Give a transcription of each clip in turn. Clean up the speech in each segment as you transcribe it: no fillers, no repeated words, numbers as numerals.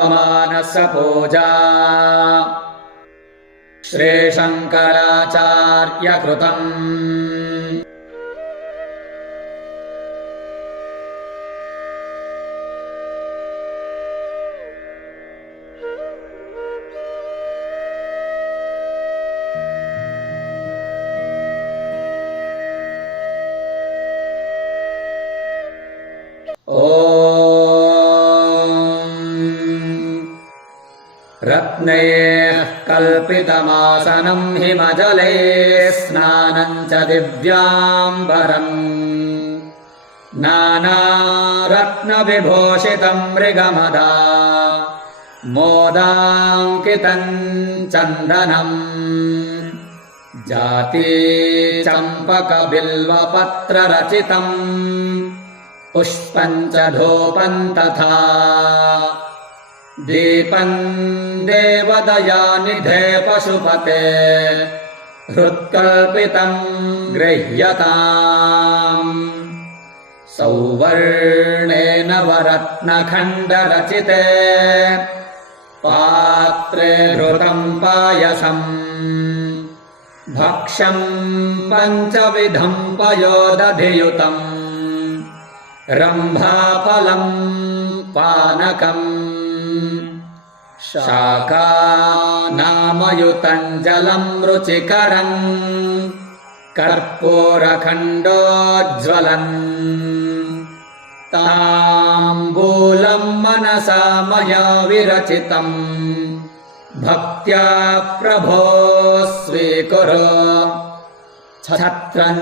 मानस पूजा श्रीशङ्कराचार्य कृतम्। रत्नैः कल्पितमासनं हिमजले स्नानं च दिव्याम्बरम् नानारत्नविभूषितं मृगमदा मोदाङ्कितं चन्दनम् जाती चम्पकबिल्वपत्ररचितम् पुष्पं च धूपं तथा दीपं देवदयानिधे पशुपते हृत्कल्पितं गृह्यताम् सौवर्णेन वरत्नखण्डरचिते पात्रे घृतं पायसम् भक्ष्यं पञ्चविधं पयोदधियुतम् रम्भाफलं पानकम् शाकानामयुतं जलं रुचिकरं कर्पूरखण्डोज्ज्वलन् ताम्बूलं मनसा मया विरचितं भक्त्या प्रभो स्वीकुरु छत्रं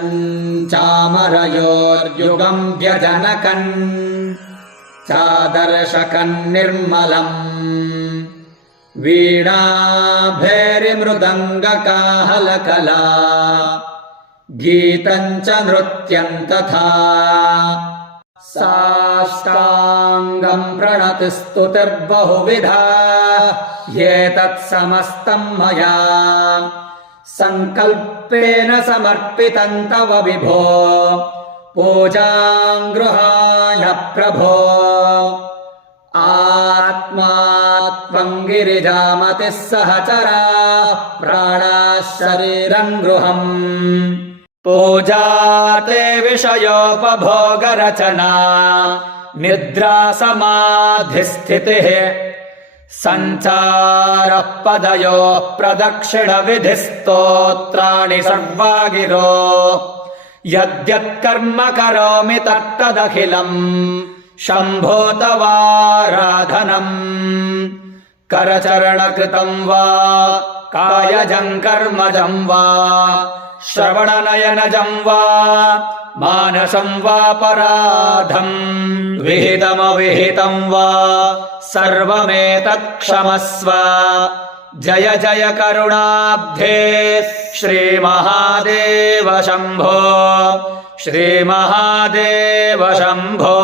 चामरयोर्युगं व्यजनकन् चादर्शकं निर्मलम् वीणाभैर्मृदङ्गकाहलकला गीतं च नृत्यं तथा साष्टाङ्गं प्रणतिस्तुतिर्बहुविधा ह्येतत्समस्तं मया सङ्कल्पेन समर्पितं तव विभो पूजां गृहाण प्रभो आत्मा त्वं गिरिजामतिः सहचरा प्राणाः शरीरं गृहम् पूजा ते विषयोपभोगरचना निद्रा समाधिस्थितिः सञ्चारः पदयोः प्रदक्षिणविधिस्तोत्राणि सर्वा गिरो यद्यत्कर्म करोमि तत्तदखिलम् शम्भो तवाराधनम् करचरणकृतं वा कायजं कर्मजं वा श्रवणनयनजं वा मानसं वा पराधं विहितमविहितं वा सर्वमेतत् क्षमस्व जय जय करुणाब्धे श्रीमहादेव शम्भो श्रीमहादेव शम्भो।